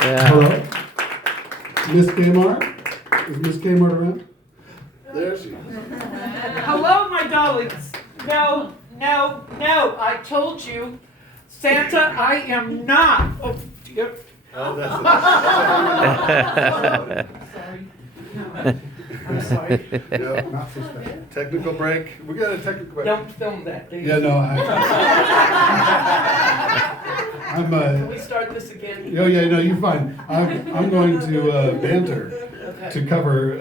Hello? Miss Kmart? Is Miss Kmart around? There she is. Hello, my darlings. No. I told you, Santa, I am not. Oh, dear. Oh, that's Sorry. I'm sorry. No, not so special. Technical break. We got a technical break. Don't film that, Dave. Yeah, no, I'm Can we start this again? oh yeah, no, you're fine. I'm going to banter Okay. to cover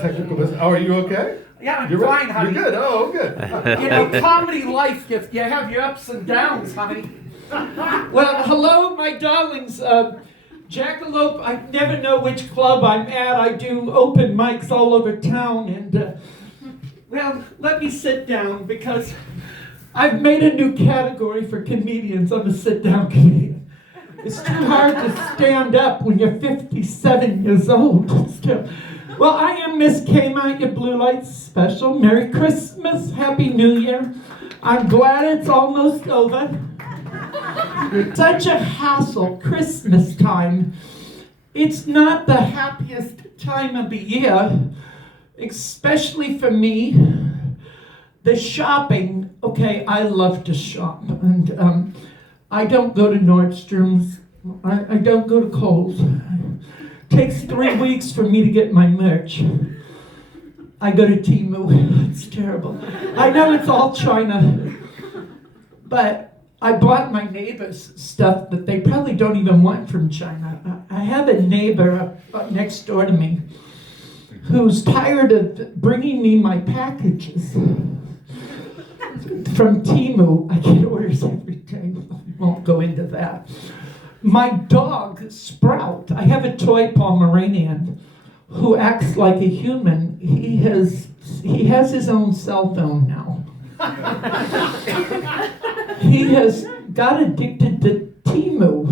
technical business. Oh, are you okay? Yeah, I'm You're fine, honey. You're good. Oh, good. You know, comedy life, you have your ups and downs, honey. Well, hello, my darlings. Jackalope, I never know which club I'm at. I do open mics all over town, and, well, let me sit down, because I've made a new category for comedians. I'm a sit-down comedian. It's too hard to stand up when you're 57 years old. Well, I am Miss Kmart, your Blue Lights special. Merry Christmas, Happy New Year. I'm glad it's almost over. It's such a hassle, Christmas time. It's not the happiest time of the year, especially for me. The shopping, okay, I love to shop, and I don't go to Nordstrom's, I don't go to Kohl's. It takes 3 weeks for me to get my merch. I go to Temu. It's terrible. I know it's all China, but I bought my neighbors stuff that they probably don't even want from China. I have a neighbor up next door to me who's tired of bringing me my packages from Temu. I get orders every day. Won't go into that. My dog, Sprout, I have a toy Pomeranian who acts like a human. He has his own cell phone now. He has got addicted to Temu.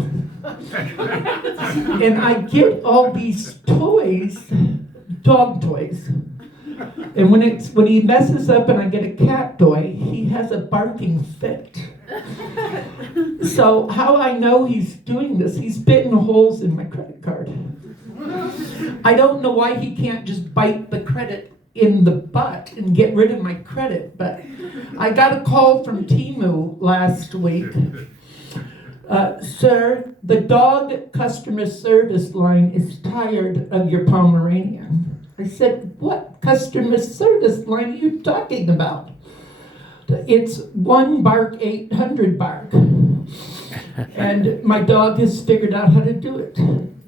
And I get all these toys, dog toys. And when he messes up and I get a cat toy, he has a barking fit. So how I know he's doing this, he's bitten holes in my credit card. I don't know why he can't just bite the credit in the butt and get rid of my credit, but I got a call from Temu last week. Sir, the dog customer service line is tired of your Pomeranian. I said, what customer service line are you talking about? It's 1 bark 800 bark. And my dog has figured out how to do it.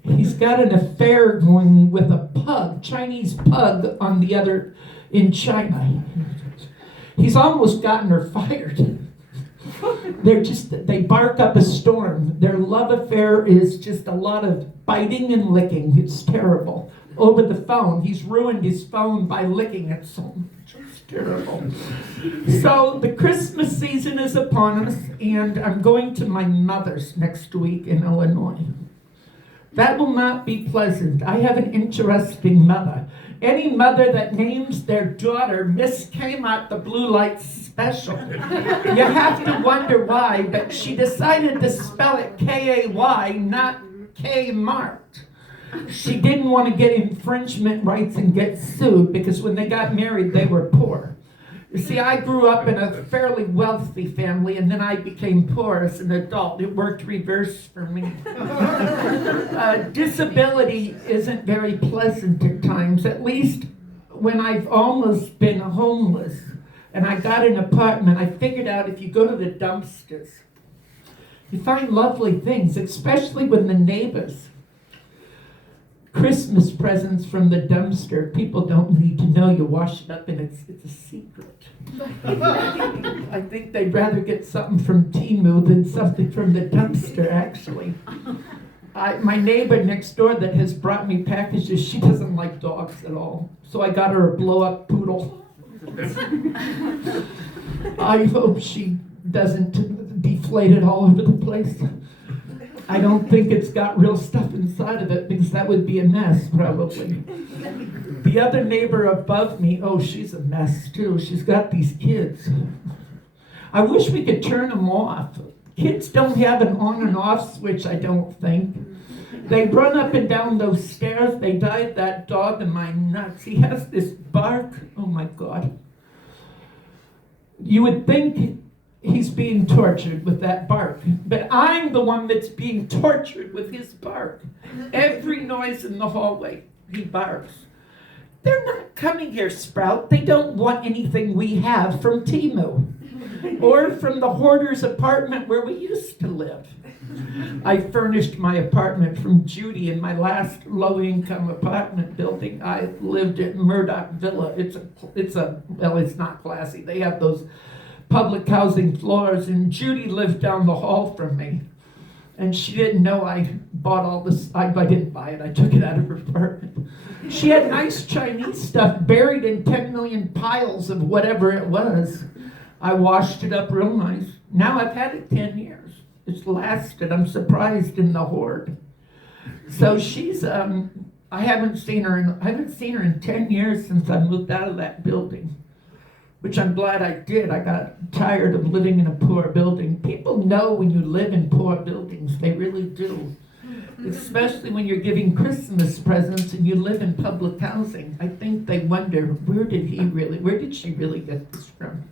He's got an affair going with a pug, Chinese pug in China. He's almost gotten her fired. They bark up a storm. Their love affair is just a lot of biting and licking. It's terrible. Over the phone. He's ruined his phone by licking it so much. It's terrible. So the Christmas season is upon us, and I'm going to my mother's next week in Illinois. That will not be pleasant. I have an interesting mother. Any mother that names their daughter Miss Kmart, the Blue Lights special, you have to wonder why, but she decided to spell it K-A-Y, not K-Mart. She didn't want to get infringement rights and get sued because when they got married, they were poor. You see, I grew up in a fairly wealthy family, and then I became poor as an adult. It worked reverse for me. Disability isn't very pleasant at times, at least when I've almost been homeless and I got an apartment. I figured out if you go to the dumpsters, you find lovely things, especially when the neighbors Christmas presents from the dumpster. People don't need to know you wash it up and it's a secret. I think they'd rather get something from Temu than something from the dumpster, actually. My neighbor next door that has brought me packages, she doesn't like dogs at all. So I got her a blow-up poodle. I hope she doesn't deflate it all over the place. I don't think it's got real stuff inside of it because that would be a mess, probably. The other neighbor above me, oh, she's a mess too. She's got these kids. I wish we could turn them off. Kids don't have an on and off switch, I don't think. They run up and down those stairs. They dive that dog in my nuts. He has this bark. Oh my God. You would think he's being tortured with that bark, but I'm the one that's being tortured with his bark. Every noise in the hallway, he barks. They're not coming here, Sprout. They don't want anything we have from Timu or from the hoarder's apartment where we used to live. I furnished my apartment from Judy in my last low-income apartment building. I lived at Murdoch Villa. It's not classy. They have those public housing floors, and Judy lived down the hall from me. And she didn't know I bought all this. I didn't buy it. I took it out of her apartment. She had nice Chinese stuff buried in 10 million piles of whatever it was. I washed it up real nice. Now I've had it 10 years. It's lasted. I'm surprised in the hoard. So she's, I haven't seen her in 10 years since I moved out of that building, which I'm glad I did. I got tired of living in a poor building. People know when you live in poor buildings, they really do. Especially when you're giving Christmas presents and you live in public housing. I think they wonder, where did she really get this from?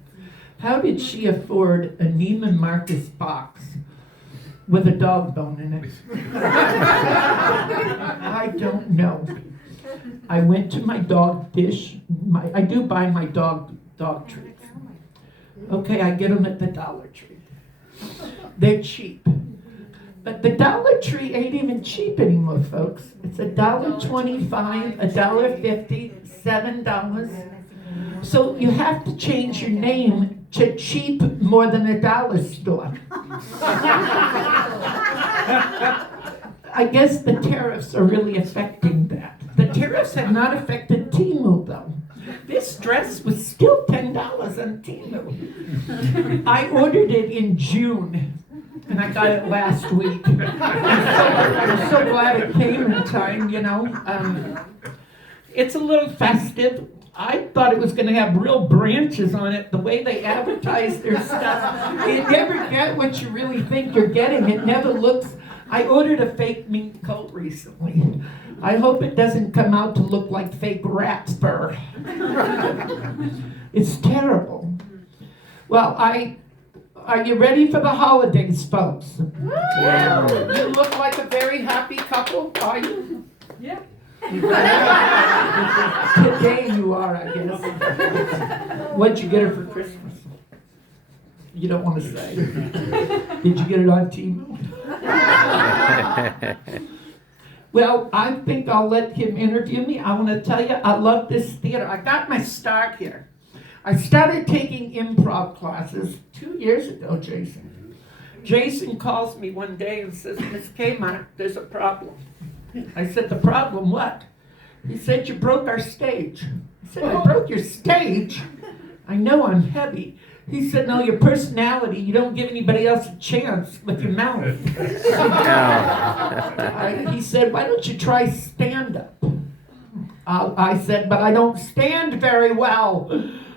How did she afford a Neiman Marcus box with a dog bone in it? I don't know. I went to my dog dish. I do buy my dog treats. Okay, I get them at the Dollar Tree. They're cheap. But the Dollar Tree ain't even cheap anymore, folks. It's $1.25, $1.50, $7. So you have to change your name to cheap more than a dollar store. I guess the tariffs are really affecting that. The tariffs have not affected Timu though. This dress was still $10 on Timu. I ordered it in June and I got it last week. I'm so glad it came in time, you know. It's a little festive. I thought it was going to have real branches on it, the way they advertise their stuff. You never get what you really think you're getting. It never looks. I ordered a fake mink coat recently. I hope it doesn't come out to look like fake rat fur. It's terrible. Well, are you ready for the holidays, folks? Yeah. You look like a very happy couple, are you? Yeah. Today you are, I guess. What'd you get her for Christmas? You don't want to say. Did you get it on TV? Well, I think I'll let him interview me. I want to tell you, I love this theater. I got my start here. I started taking improv classes 2 years ago, Jason. Jason calls me one day and says, Miss Kmart, there's a problem. I said, the problem what? He said, you broke our stage. I said, I broke your stage? I know I'm heavy. He said, no, your personality, you don't give anybody else a chance with your mouth. He said, why don't you try stand-up? I said, but I don't stand very well.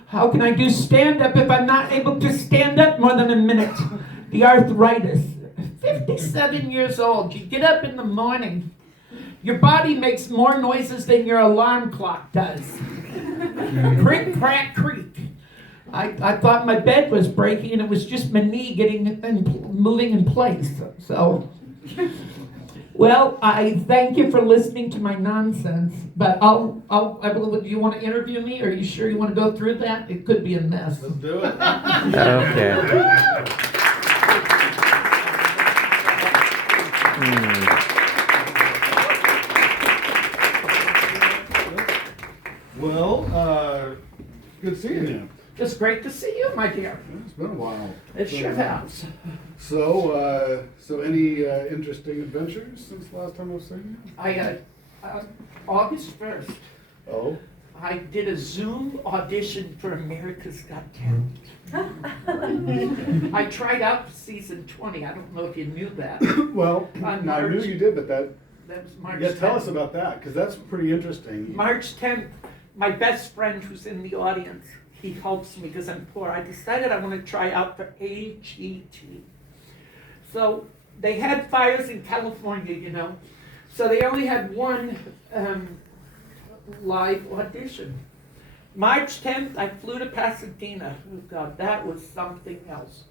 How can I do stand-up if I'm not able to stand up more than a minute? The arthritis. 57 years old, you get up in the morning. Your body makes more noises than your alarm clock does. Crick, crack, creak. I thought my bed was breaking and it was just my knee moving in place. So, well, I thank you for listening to my nonsense, but do you want to interview me? Are you sure you want to go through that? It could be a mess. Let's do it. Okay. Well, good seeing you. It's great to see you, my dear. It's been a while. It sure has. So any interesting adventures since the last time I've seen you? August 1st, Oh. I did a Zoom audition for America's Got Talent. I tried out for season 20. I don't know if you knew that. Well, I knew you did, but that was March yeah, 10th. tell us about that, because that's pretty interesting. March 10th, my best friend who's in the audience, he helps me because I'm poor. I decided I want to try out for AGT. So they had fires in California, you know. So they only had one live audition. March 10th, I flew to Pasadena. Oh God, that was something else.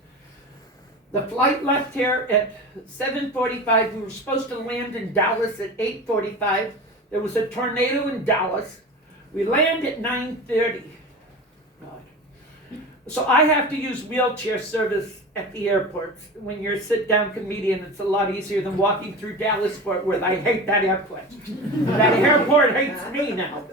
The flight left here at 7:45. We were supposed to land in Dallas at 8:45. There was a tornado in Dallas. We land at 9:30. God. So I have to use wheelchair service at the airports. When you're a sit-down comedian, it's a lot easier than walking through Dallas-Fort Worth. I hate that airport. That airport hates me now.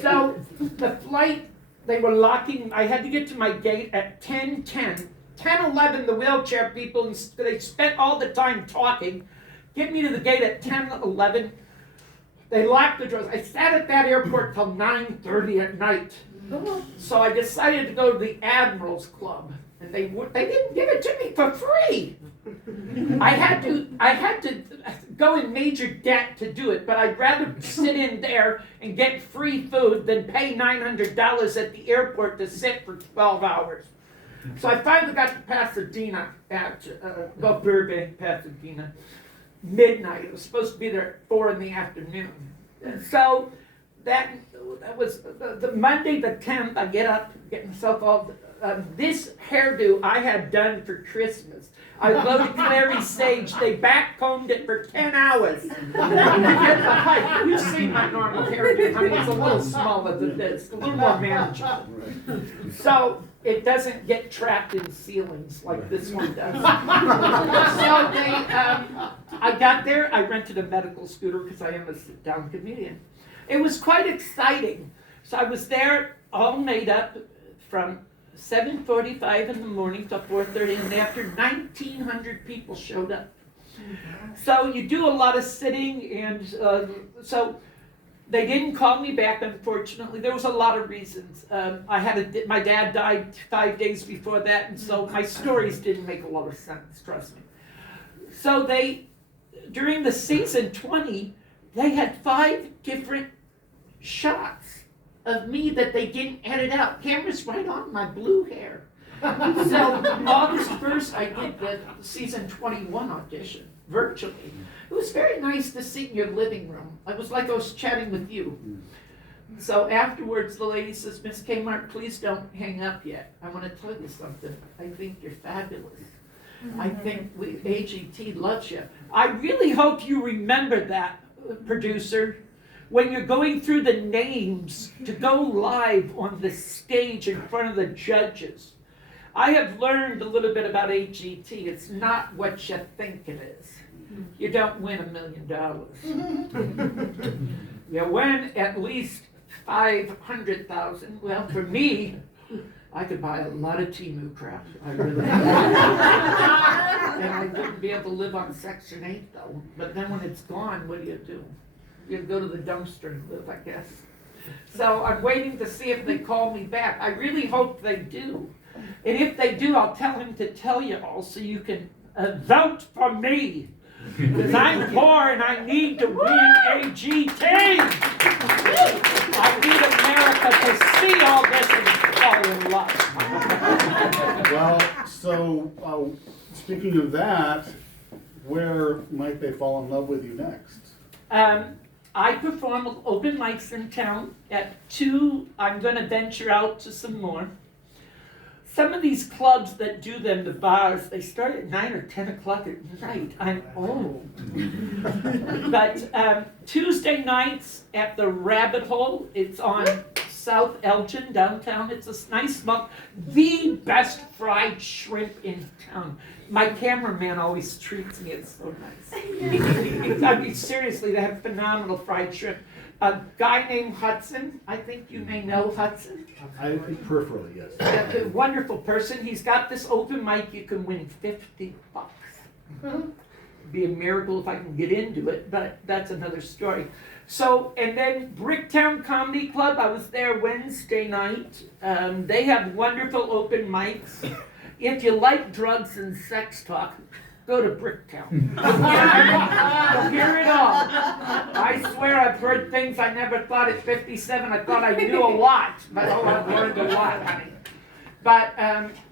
So the flight, they were locking. I had to get to my gate at 10:10. 10:11, the wheelchair people, they spent all the time talking. Get me to the gate at 10:11. They locked the doors. I sat at that airport till 9:30 at night. So I decided to go to the Admirals Club, and they didn't give it to me for free. I had to go in major debt to do it, but I'd rather sit in there and get free food than pay $900 at the airport to sit for 12 hours. So I finally got to Pasadena Burbank, Pasadena, midnight. It was supposed to be there at 4 in the afternoon. And so that was the Monday the 10th. I get up, get myself all this hairdo I had done for Christmas. I go to Clary Sage. They backcombed it for 10 hours. To get the height. You've seen my normal hairdo. I mean, it's a little smaller than this, a little more manageable. So it doesn't get trapped in ceilings like this one does. So I got there. I rented a medical scooter because I am a sit-down comedian. It was quite exciting. So I was there all made up from 7:45 in the morning till 4:30 in the afternoon. 1,900 people showed up. So you do a lot of sitting, and so they didn't call me back, unfortunately. There was a lot of reasons. My dad died 5 days before that, and so my stories didn't make a lot of sense, trust me. So during the season 20, they had 5 different shots of me that they didn't edit out. Cameras right on my blue hair. So August 1st, I did the season 21 audition virtually. It was very nice to sit in your living room. It was like I was chatting with you. So afterwards, the lady says, "Miss Kmart, please don't hang up yet. I want to tell you something. I think you're fabulous. I think AGT loves you." I really hope you remember that, producer, when you're going through the names to go live on the stage in front of the judges. I have learned a little bit about AGT. It's not what you think it is. You don't win $1 million. You win at least 500,000. Well, for me, I could buy a lot of Temu crap. I really could. And I wouldn't be able to live on Section 8 though. But then when it's gone, what do? You go to the dumpster and live, I guess. So I'm waiting to see if they call me back. I really hope they do. And if they do, I'll tell him to tell you all so you can vote for me. Because I'm poor and I need to win AGT. I need America to see all this and fall in love. Well, so speaking of that, where might they fall in love with you next? I perform open mics in town at 2. I'm going to venture out to some more. Some of these clubs that do them, the bars, they start at 9 or 10 o'clock at night. I'm old. But Tuesday nights at the Rabbit Hole, it's on South Elgin, downtown. It's a nice small, the best fried shrimp in town. My cameraman always treats me, it's so nice. I mean, seriously, they have phenomenal fried shrimp. A guy named Hudson, I think you may know Hudson. I think peripherally, yes. A wonderful person. He's got this open mic, you can win $50. Be a miracle if I can get into it, but that's another story. So, and then Bricktown Comedy Club, I was there Wednesday night. They have wonderful open mics. If you like drugs and sex talk, go to Bricktown. You'll hear it all. I swear I've heard things I never thought at 57. I thought I knew a lot, but I've learned a lot, honey. But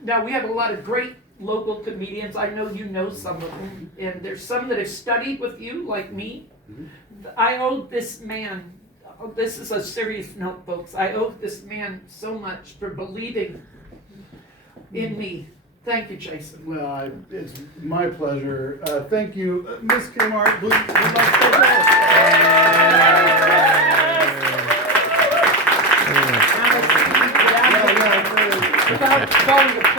no, we have a lot of great local comedians. I know you know some of them, and there's some that have studied with you, like me. I owe this man, this is a serious note, folks, I owe this man so much for believing in me. Thank you, Jason. Well, it's my pleasure. Thank you, Miss Mart. Would like to About calling the